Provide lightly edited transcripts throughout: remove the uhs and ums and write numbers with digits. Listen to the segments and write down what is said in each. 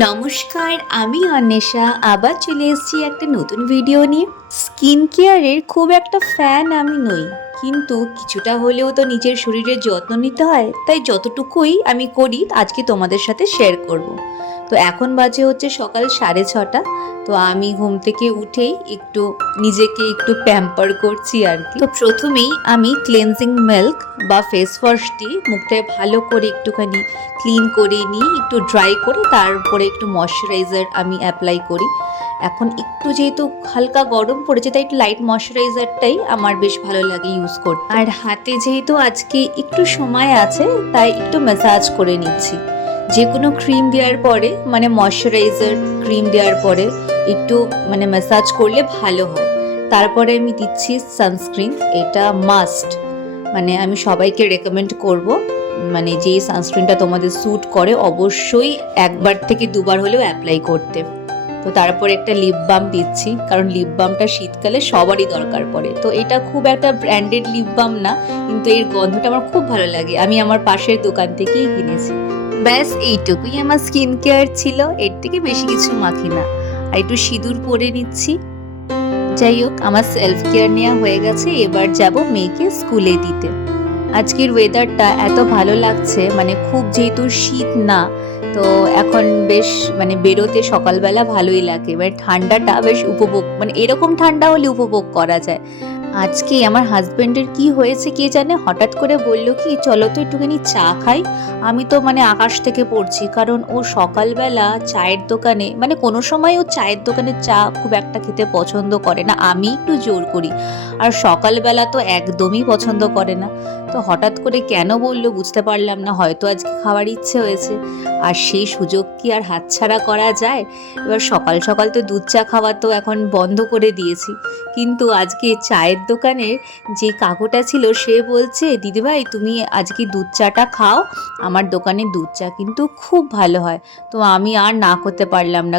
নমস্কার, আমি অন্বেষা আবার চলে এসেছি একটা নতুন ভিডিও নিয়ে। স্কিন কেয়ারের খুব একটা ফ্যান আমি নই, কিন্তু কিছুটা হলেও তো নিজের শরীরের যত্ন নিতে হয়, তাই যতটুকুই আমি করি আজকে তোমাদের সাথে শেয়ার করব। তো এখন বাজে হচ্ছে সকাল 6:30। তো আমি ঘুম থেকে উঠেই নিজেকে একটু প্যাম্পার করছি আর কি। তো প্রথমেই আমি ক্লেনজিং মিল্ক বা ফেস ওয়াশ দিয়ে মুখটায় ভালো করে একটুখানি ক্লিন করে নিই, একটু ড্রাই করে তারপরে একটু ময়শ্চারাইজার আমি অ্যাপ্লাই করি। এখন একটু যেহেতু হালকা গরম পড়েছে তাই একটু লাইট ময়শ্চারাইজারটাই আমার বেশ ভালো লাগে ইউজ করতে। আর হাতে যেহেতু আজকে একটু সময় আছে তাই একটু ম্যাসাজ করে নিচ্ছি। যে কোনো ক্রিম দেওয়ার পরে মানে ময়শ্চারাইজার ক্রিম দেওয়ার পরে একটু ম্যাসাজ করলে ভালো হয়। তারপরে আমি দিচ্ছি সানস্ক্রিন, এটা মাস্ট, আমি সবাইকে রেকমেন্ড করব। যে সানস্ক্রিনটা তোমাদের স্যুট করে অবশ্যই একবার থেকে দুবার হলেও অ্যাপ্লাই করতে। তো তারপরে একটা লিপ বাম দিচ্ছি, কারণ লিপ বামটা শীতকালে সবারই দরকার পড়ে। তো এটা খুব একটা ব্র্যান্ডেড লিপ বাম না, কিন্তু এর গন্ধটা আমার খুব ভালো লাগে, আমি আমার পাশের দোকান থেকেই কিনেছি। ব্যাস এইটুকুই আমার স্কিন কেয়ার ছিল, এর থেকে বেশি কিছু মাখি না। আর একটু সিঁদুর পরে নিচ্ছি। যাই হোক, আমার সেলফ কেয়ার নেওয়া হয়ে গেছে, এবার যাব মেয়েকে স্কুলে দিতে। আজকের ওয়েদারটা এত ভালো লাগছে, খুব যেহেতু শীত না, তো এখন বেশ বেরোতে সকালবেলা ভালোই লাগে। এবার ঠান্ডাটা বেশ উপভোগ, এরকম ঠান্ডা হলে উপভোগ করা যায়। আজকে আমার হাজবেন্ডের কি হয়েছে কে জানে, হঠাৎ করে বলল কি চলো তো একটুখানি চা খাই। আমি তো আকাশ থেকে পড়ছি, কারণ ও সকালবেলা চায়ের দোকানে কোনো সময় ও চায়ের দোকানে চা খুব একটা খেতে পছন্দ করে না, আমি একটু জোর করি। আর সকালবেলা তো একদমই পছন্দ করে না। তো হঠাৎ করে কেন বললো বুঝতে পারলাম না, হয়তো আজকে খাওয়ার ইচ্ছে হয়েছে। আর সেই সুযোগ কি আর হাতছাড়া করা যায়? এবার সকাল সকাল তো দুধ চা খাওয়া তো এখন বন্ধ করে দিয়েছি, কিন্তু আজকে চায়ের দোকানের যে কাকুটা ছিল সে বলছে দিদিভাই তুমি আজকে দুধ চাটা খাও, আমার দোকানের দুধ চা কিন্তু খুব ভালো হয়। তো আমি আর না করতে পারলাম না,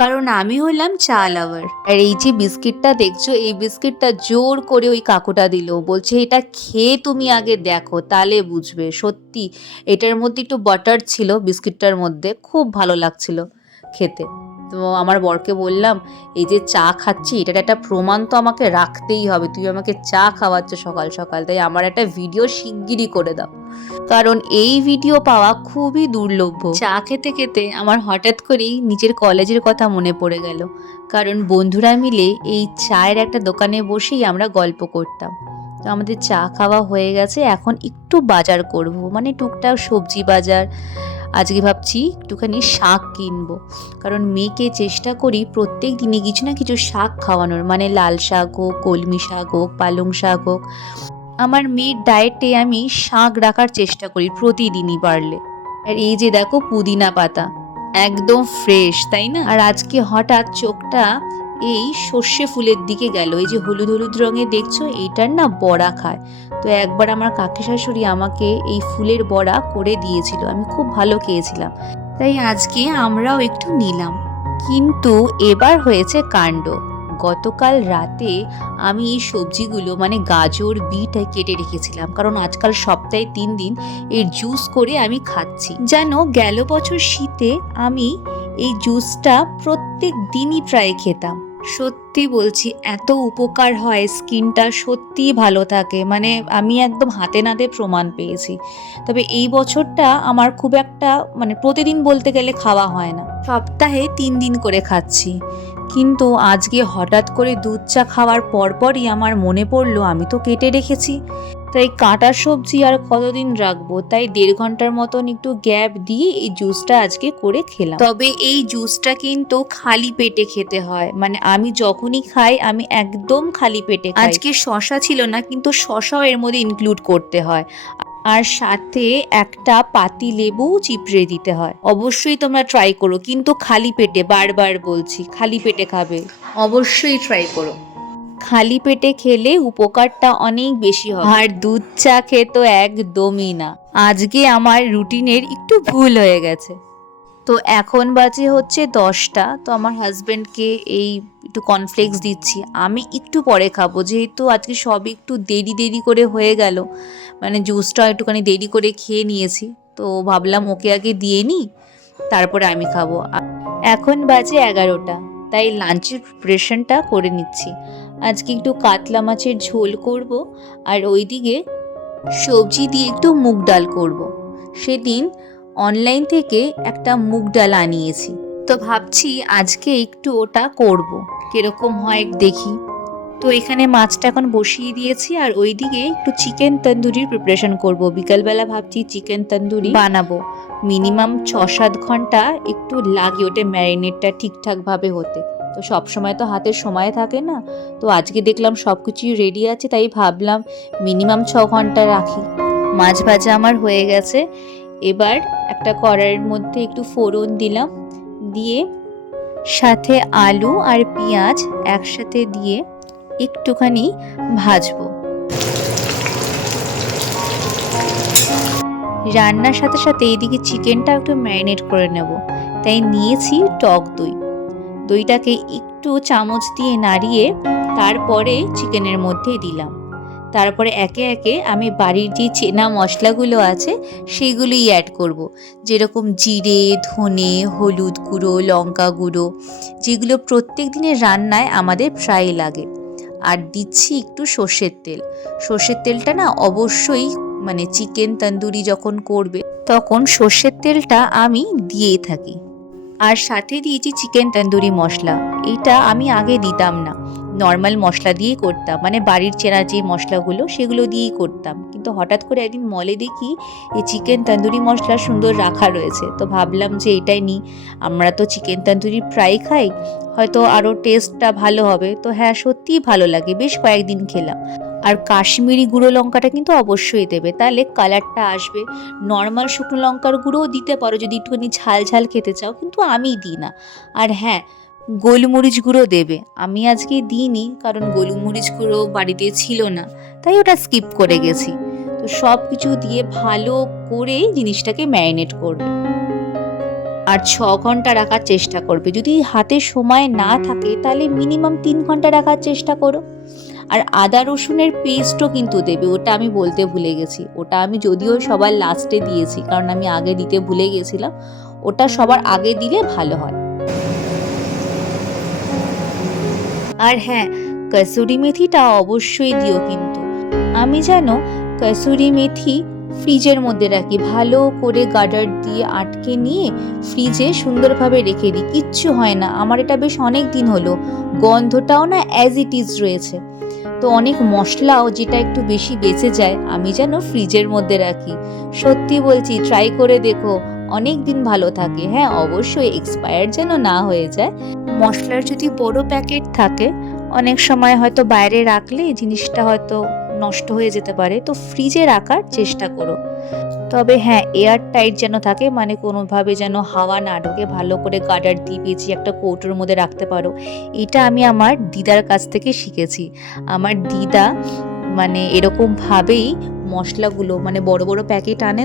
কারণ আমি হলাম চা লাভার। আর এই যে বিস্কিটটা দেখছো, এই বিস্কিটটা জোর করে ওই কাকুটা দিল, বলছে এটা খেয়ে তুমি আগে দেখো তাহলে বুঝবে। সত্যি এটার মধ্যে একটু বাটার ছিল, বিস্কিটটার মধ্যে খুব ভালো লাগছিল খেতে। তো আমার বরকে বললাম এই যে চা খাচ্ছি এটার একটা প্রমাণ তো আমাকে রাখতেই হবে, তুই আমাকে চা খাওয়াচ্ছ সকাল সকাল, তাই আমার একটা ভিডিও শিগগিরই করে দাও, কারণ এই ভিডিও পাওয়া খুবই দুর্লভ। চা খেতে খেতে আমার হঠাৎ করেই নিজের কলেজের কথা মনে পড়ে গেল, কারণ বন্ধুরা মিলে এই চায়ের একটা দোকানে বসেই আমরা গল্প করতাম। তো আমাদের চা খাওয়া হয়ে গেছে, এখন একটু বাজার করব, টুকটাক সবজি বাজার। আজকে ভাবছি একটুখানি শাক কিনবো, কারণ মেয়েকে চেষ্টা করি প্রত্যেক দিনে কিছু না কিছু শাক খাওয়ানোর, লাল শাক হোক, কলমি শাক হোক, পালং শাক হোক। আমার মেয়ের ডায়েটে আমি শাক রাখার চেষ্টা করি প্রতিদিনই পারলে। আর এই যে দেখো পুদিনা পাতা, একদম ফ্রেশ, তাই না? আর আজকে হঠাৎ চোখটা এই সর্ষে ফুলের দিকে গেল, এই যে হলুদ হলুদ রঙের দেখছো, এইটার না বড়া খায়। তো একবার আমার কাকি শাশুড়ি আমাকে এই ফুলের বড়া করে দিয়েছিল, আমি খুব ভালো খেয়েছিলাম, তাই আজকে আমরাও একটু নিলাম। কিন্তু এবার হয়েছে কাণ্ড, গতকাল রাতে আমি এই সবজিগুলো গাজর বিট কেটে রেখেছিলাম, কারণ আজকাল সপ্তাহে 3 দিন এর জুস করে আমি খাচ্ছি। যেন গেল বছর শীতে আমি এই জুসটা প্রত্যেক দিনই প্রায় খেতাম। সত্যি বলছি এত উপকার হয়, স্কিনটা সত্যিই ভালো থাকে, আমি একদম হাতে নাতে প্রমাণ পেয়েছি। তবে এই বছরটা আমার খুব একটা প্রতিদিন বলতে গেলে খাওয়া হয় না, সপ্তাহে 3 দিন করে খাচ্ছি। কিন্তু আজকে হঠাৎ করে দুধ চা খাওয়ার পরপরই আমার মনে পড়লো আমি তো কেটে রেখেছি, তাই কাঁটা সবজি আর কতদিন রাখবো, তাই 1.5 ঘন্টার মতন একটু গ্যাপ দিয়ে এই জুসটা আজকে করে খেলাম। তবে এই জুসটা কিন্তু খালি পেটে খেতে হয়, আমি যখনই খাই আমি একদম খালি পেটে খাই। আজকে শশা ছিল না, কিন্তু শশাও এর মধ্যে ইনক্লুড করতে হয়, আর সাথে একটা পাতি লেবু চিপড়ে দিতে হয়। অবশ্যই তোমরা ট্রাই করো, কিন্তু খালি পেটে, বারবার বলছি খালি পেটে খাবে, অবশ্যই ট্রাই করো। খালি পেটে খেলে উপকারটা অনেক বেশি হবে, আর দুধ চা খেয়ে তো একদমই না। আজকে আমার রুটিনের একটু ভুল হয়ে গেছে। তো এখন বাজে হচ্ছে 10টা, তো আমার হাজব্যান্ডকে এই একটু কর্নফ্লেক্স দিচ্ছি, আমি একটু পরে খাবো, যেহেতু আজকে সব একটু দেরি দেরি করে হয়ে গেল, জুসটা একটুখানি দেরি করে খেয়ে নিয়েছি, তো ভাবলাম ওকে আগে দিয়ে নিই, তারপরে আমি খাবো। এখন বাজে 11টা, তাই লাঞ্চের প্রিপারেশনটা করে নিচ্ছি। আজকে একটু কাতলা মাছের ঝোল করব, আর ওইদিকে সবজি দিয়ে একটু মুগ ডাল করব। সেদিন অনলাইন থেকে একটা মুগ ডাল আনিয়েছি, তো ভাবছি আজকে একটু ওটা করব, কিরকম হয় দেখি। তো এখানে মাছটা এখন বসিয়ে দিয়েছি, আর ওইদিকে একটু চিকেন তন্দুরির প্রিপারেশন করব। বিকালবেলা ভাবছি চিকেন তন্দুরি বানাবো। মিনিমাম 6-7 ঘন্টা একটু লাগে ওটা ম্যারিনেটটা ঠিকঠাকভাবে হতে। তো সব সময় তো হাতের সময় থাকে না, তো আজকে দেখলাম সব কিছুই রেডি আছে, তাই ভাবলাম মিনিমাম 6 ঘন্টা রাখি। মাছ ভাজা আমার হয়ে গেছে। এবার একটা কড়াইয়ের মধ্যে একটু ফোড়ন দিলাম, দিয়ে সাথে আলু আর পেঁয়াজ একসাথে দিয়ে একটুখানি ভাজবো। রান্নার সাথে সাথে এইদিকে চিকেনটা একটু ম্যারিনেট করে নেব, তাই নিয়েছি টক দই। দইটাকে একটু চামচ দিয়ে নাড়িয়ে তারপরে চিকেনের মধ্যে দিলাম। তারপরে একে একে আমি বাড়ির যে চেনা মশলাগুলো আছে সেগুলোই অ্যাড করব, যেরকম জিরে, ধনে, হলুদ গুঁড়ো, লঙ্কা গুঁড়ো, যেগুলো প্রত্যেক দিনের রান্নায় আমাদের প্রায় লাগে। আর দিচ্ছি একটু সর্ষের তেল। সর্ষের তেলটা না অবশ্যই, মানে চিকেন তন্দুরি যখন করবে তখন সর্ষের তেলটা আমি দিয়েই থাকি। আর সাথে দিয়েছি চিকেন তন্দুরি মশলা। এটা আমি আগে দিতাম না, নর্মাল মশলা দিয়েই করতাম, মানে বাড়ির চেনা যে মশলাগুলো সেগুলো দিয়েই করতাম। কিন্তু হঠাৎ করে একদিন মলে দেখি এই চিকেন তন্দুরি মশলা সুন্দর রাখা রয়েছে, তো ভাবলাম যে এটাই নিই। আমরা তো চিকেন তন্দুরি প্রায় খাই, হয়তো আরও টেস্টটা ভালো হবে। তো হ্যাঁ, সত্যিই ভালো লাগে, বেশ কয়েকদিন খেলাম। আর কাশ্মীরি গুঁড়ো লঙ্কাটা কিন্তু অবশ্যই দেবে, তাহলে কালারটা আসবে। নর্মাল শুকনো লঙ্কার গুঁড়োও দিতে পারো যদি একটুখানি ঝাল ঝাল খেতে চাও, কিন্তু আমি দিই না। আর হ্যাঁ, গোলমরিচ গুঁড়ো দেবে। আমি আজকে দিইনি, কারণ গোলমরিচ গুঁড়ো বাড়িতে ছিল না, তাই ওটা স্কিপ করে গেছি। তো সব কিছু দিয়ে ভালো করে জিনিসটাকে ম্যারিনেট করবে, আর 6 ঘন্টা রাখার চেষ্টা করবে। যদি হাতে সময় না থাকে তাহলে মিনিমাম 3 ঘন্টা রাখার চেষ্টা করো। আর আদা রসুনের পেস্টও কিন্তু দেবে, ওটা আমি বলতে ভুলে গেছি। ওটা আমি যদিও সবার লাস্টে দিয়েছি, কারণ আমি আগে দিতে ভুলে গেছিলাম। ওটা সবার আগে দিলে ভালো হয়। আর হ্যাঁ, কসুরি মেথিটা অবশ্যই দিও কিন্তু। আমি যেন কসুরি মেথি ফ্রিজের মধ্যে রাখি, ভালো করে গার্ডার দিয়ে আটকে নিয়ে ফ্রিজে সুন্দরভাবে রেখে দিই, কিচ্ছু হয় না আমার। এটা বেশ অনেক দিন হলো, গন্ধটাও না অ্যাজ ইট ইজ রয়েছে। তো অনেক মশলাও যেটা একটু বেশি বেঁচে যায় আমি যেন ফ্রিজের মধ্যে রাখি। সত্যি বলছি, ট্রাই করে দেখো, অনেক দিন ভালো থাকে। হ্যাঁ, অবশ্যই এক্সপায়ার যেন না হয়ে যায়। মশলার যদি বড় প্যাকেট থাকে, অনেক সময় হয়তো বাইরে রাখলে জিনিসটা হয়তো নষ্ট হয়ে যেতে পারে, তো ফ্রিজে রাখার চেষ্টা করো। তবে হ্যাঁ, এয়ার টাইট যেন থাকে, মানে কোনোভাবে যেন হাওয়া না ঢোকে। ভালো করে গার্ডার দিয়ে পেঁচিয়ে একটা কৌটোর মধ্যে রাখতে পারো। এটা আমি আমার দিদার কাছ থেকে শিখেছি। আমার দিদা মানে এরকমভাবেই মশলাগুলো, মানে বড় বড় প্যাকেট আনে,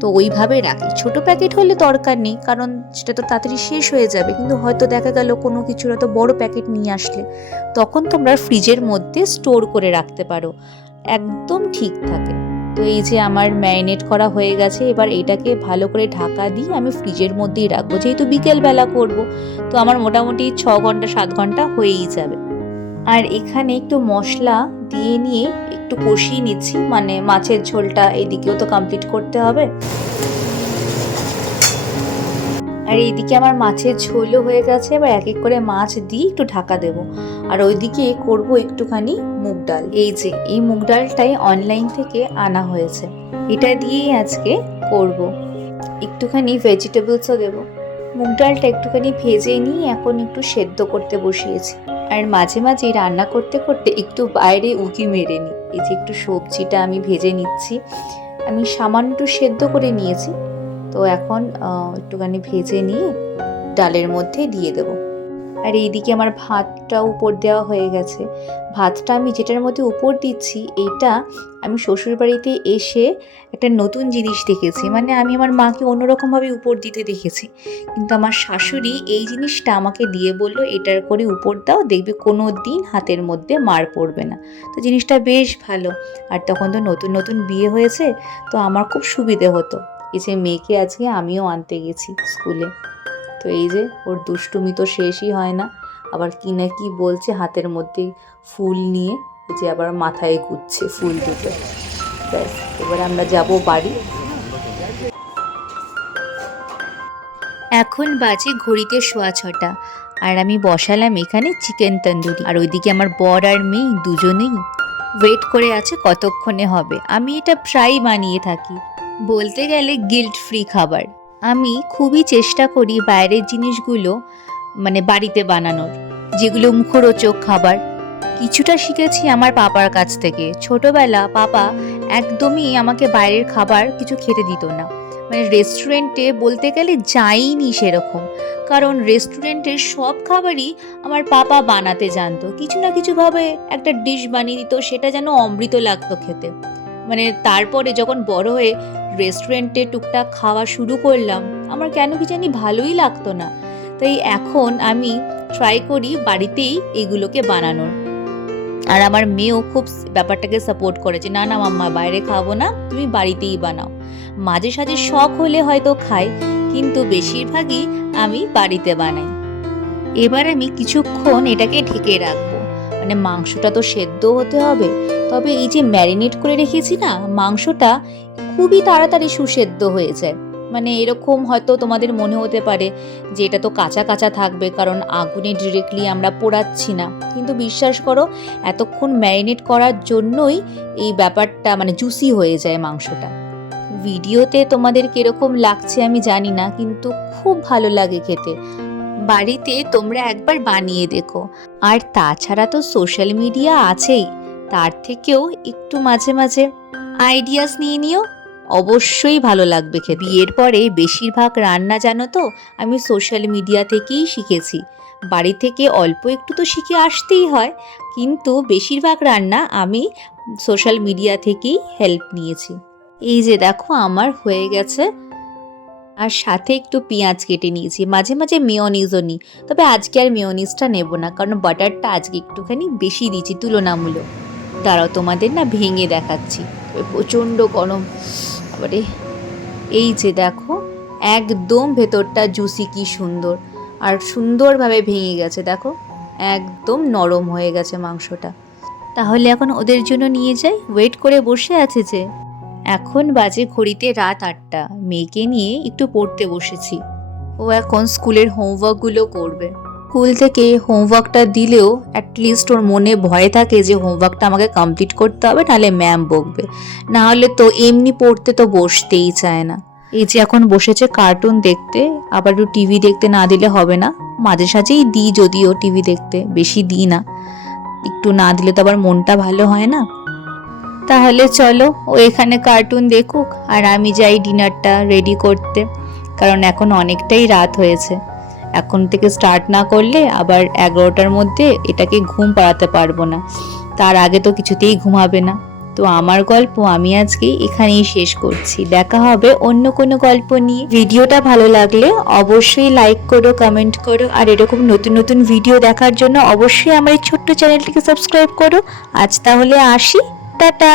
তো ওইভাবে রাখে। ছোট প্যাকেট হলে দরকার নেই, কারণ সেটা তো তাড়াতাড়ি শেষ হয়ে যাবে। কিন্তু হয়তো দেখা গেল কোনো কিছুর হয়তো বড় প্যাকেট নিয়ে আসলে, তখন তোমরা ফ্রিজের মধ্যে স্টোর করে রাখতে পারো, একদম ঠিক থাকে। তো এই যে আমার ম্যারিনেট করা হয়ে গেছে, এবার এটাকে ভালো করে ঢাকা দিয়ে আমি ফ্রিজের মধ্যেই রাখবো, যেহেতু বিকেলবেলা করব। তো আমার মোটামুটি 6 ঘন্টা 7 ঘন্টা হয়েই যাবে। আর এখানে একটু মশলা দিয়ে নিয়ে একটু কষিয়ে নিচ্ছি, মানে মাছের ঝোলটা এদিকেও তো কমপ্লিট করতে হবে। আর এইদিকে আমার মাছের ঝোলও হয়ে গেছে। এবার এক এক করে মাছ দিয়ে একটু ঢাকা দেব। আর ওইদিকে করব একটুখানি মুগ ডাল। এই যে এই মুগ ডালটাই অনলাইন থেকে আনা হয়েছে, এটা দিয়েই আজকে করব। একটুখানি ভেজিটেবলসও দেব। মুগ ডালটা একটুখানি ভেজে নিয়ে এখন একটু সেদ্ধ করতে বসিয়েছি। আর মাঝে মাঝে রান্না করতে করতে একটু বাইরে উঁকি মেরে নিই। এই যে একটু সবজিটা আমি ভেজে নিচ্ছি, আমি সামান্য একটু সেদ্ধ করে নিয়েছি, তো এখন একটুখানি ভেজে নিয়ে ডালের মধ্যে দিয়ে দেব। আর এইদিকে আমার ভাতটা উপর দেওয়া হয়ে গেছে। ভাতটা আমি যেটার মধ্যে উপর দিচ্ছি, এইটা আমি শ্বশুরবাড়িতে এসে একটা নতুন জিনিস দেখেছি। মানে আমি আমার মাকে অন্যরকমভাবে উপর দিতে দেখেছি, কিন্তু আমার শাশুড়ি এই জিনিসটা আমাকে দিয়ে বলল, এটার করে উপর দাও, দেখবে কোনো দিন হাতের মধ্যে মার পড়বে না। তো জিনিসটা বেশ ভালো। আর তখন তো নতুন নতুন বিয়ে হয়েছে, তো আমার খুব সুবিধে হতো এই যে মেয়েকে আজকে আমিও আনতে গেছি স্কুলে। তো এই যে ওর দুষ্টুমি তো শেষই হয় না, আবার কি না কি বলছে হাতের মধ্যে ফুল নিয়ে, যে আবার মাথায় গুচ্ছে ফুল দুটো। ব্যাস, এবার আমরা যাব বাড়ি। এখন বাজে ঘড়িতে 6:15 আর আমি বসালাম এখানে চিকেন তন্দুরি। আর ওইদিকে আমার বর আর মেয়ে দুজনেই ওয়েট করে আছে কতক্ষণে হবে। আমি এটা প্রায় বানিয়ে থাকি, বলতে গেলে গিল্ট ফ্রি খাবার। আমি খুবই চেষ্টা করি বাইরের জিনিসগুলো মানে বাড়িতে বানানোর, যেগুলো মুখরোচক খাবার। কিছুটা শিখেছি আমার পাপার কাছ থেকে। ছোটবেলা পাপা একদমই আমাকে বাইরের খাবার কিছু খেতে দিত না, মানে রেস্টুরেন্টে বলতে গেলে যাইনি সেরকম, কারণ রেস্টুরেন্টের সব খাবারই আমার পাপা বানাতে জানতো। কিছু না কিছুভাবে একটা ডিশ বানিয়ে দিত, সেটা যেন অমৃত লাগতো খেতে। মানে তারপরে যখন বড় হয়ে রেস্টুরেন্টে টুকটাক খাওয়া শুরু করলাম, আমার কেন কি জানি ভালোই লাগতো না। তাই এখন আমি ট্রাই করি বাড়িতেই এগুলোকে বানানোর। আর আমার মেয়েও খুব ব্যাপারটাকে সাপোর্ট করেছে, না না মাম্মা বাইরে খাবো না, তুমি বাড়িতেই বানাও। মাঝে সাঝে শখ হলে হয়তো খাই, কিন্তু বেশিরভাগই আমি বাড়িতে বানাই। এবার আমি কিছুক্ষণ এটাকে ঢেকে রাখবো, মানে মাংসটা তো সেদ্ধ হতে হবে। তবে এই যে ম্যারিনেট করে রেখেছি না, মাংসটা খুবই তাড়াতাড়ি সুসেদ্ধ হয়ে যায়। মানে এরকম হয়তো তোমাদের মনে হতে পারে যে এটা তো কাঁচা কাঁচা থাকবে, কারণ আগুনে ডিরেক্টলি আমরা পোড়াচ্ছি না, কিন্তু বিশ্বাস করো এতক্ষণ ম্যারিনেট করার জন্যই এই ব্যাপারটা মানে জুসি হয়ে যায় মাংসটা। ভিডিওতে তোমাদের কিরকম লাগছে আমি জানি না, কিন্তু খুব ভালো লাগে খেতে। বাড়িতে তোমরা একবার বানিয়ে দেখো। আর তাছাড়া তো সোশ্যাল মিডিয়া আছেই, তার থেকেও একটু মাঝে মাঝে আইডিয়াস নিয়ে নিও, অবশ্যই ভালো লাগবে খেতে। বিয়ের পরে বেশিরভাগ রান্না জানো তো আমি সোশ্যাল মিডিয়া থেকেই শিখেছি। বাড়ি থেকে অল্প একটু তো শিখে আসতেই হয়, কিন্তু বেশিরভাগ রান্না আমি সোশ্যাল মিডিয়া থেকেই হেল্প নিয়েছি। এই যে দেখো আমার হয়ে গেছে, আর সাথে একটু পেঁয়াজ কেটে নিয়েছি, মাঝে মাঝে মেয়োনিজও নিই। তবে আজকে আর মেয়োনিজটা নেব না, কারণ বাটারটা আজকে একটুখানি বেশি দিয়েছি তুলনামূলক। দাঁড়াও তোমাদের না ভেঙে দেখাচ্ছি, প্রচণ্ড গরম। আবারে এই যে দেখো একদম ভেতরটা জুসি, কি সুন্দর, আর সুন্দরভাবে ভেঙে গেছে দেখো, একদম নরম হয়ে গেছে মাংসটা। তাহলে এখন ওদের জন্য নিয়ে যাই, ওয়েট করে বসে আছে যে। এখন বাজে ঘড়িতে রাত 8টা, মেয়েকে নিয়ে একটু পড়তে বসেছি। ও এখন স্কুলের হোমওয়ার্কগুলো করবে। স্কুল থেকে হোমওয়ার্কটা দিলেও অ্যাটলিস্ট ওর মনে ভয় থাকে যে হোমওয়ার্কটা আমাকে কমপ্লিট করতে হবে, নাহলে ম্যাম বকবে। না হলে তো এমনি পড়তে তো বসতেই চায় না। এই যে এখন বসেছে কার্টুন দেখতে, আবার একটু টিভি দেখতে না দিলে হবে না। মাঝে সাঝেই দিই, যদিও টিভি দেখতে বেশি দিই না, একটু না দিলে তো আবার মনটা ভালো হয় না। তাহলে চলো ও এখানে কার্টুন দেখুক, আর আমি যাই ডিনারটা রেডি করতে, কারণ এখন অনেকটাই রাত হয়েছে। এখন থেকে স্টার্ট না করলে আবার 11টার মধ্যে এটাকে ঘুম পাড়াতে পারবো না, তার আগে তো কিছুতেই ঘুমাবে না। তো আমার গল্প আমি আজকে এখানেই শেষ করছি, দেখা হবে অন্য কোনো গল্প নিয়ে। ভিডিওটা ভালো লাগলে অবশ্যই লাইক করো, কমেন্ট করো, আর এরকম নতুন নতুন ভিডিও দেখার জন্য অবশ্যই আমার এই ছোট্ট চ্যানেলটিকে সাবস্ক্রাইব করো। আজ তাহলে আসি, টাটা।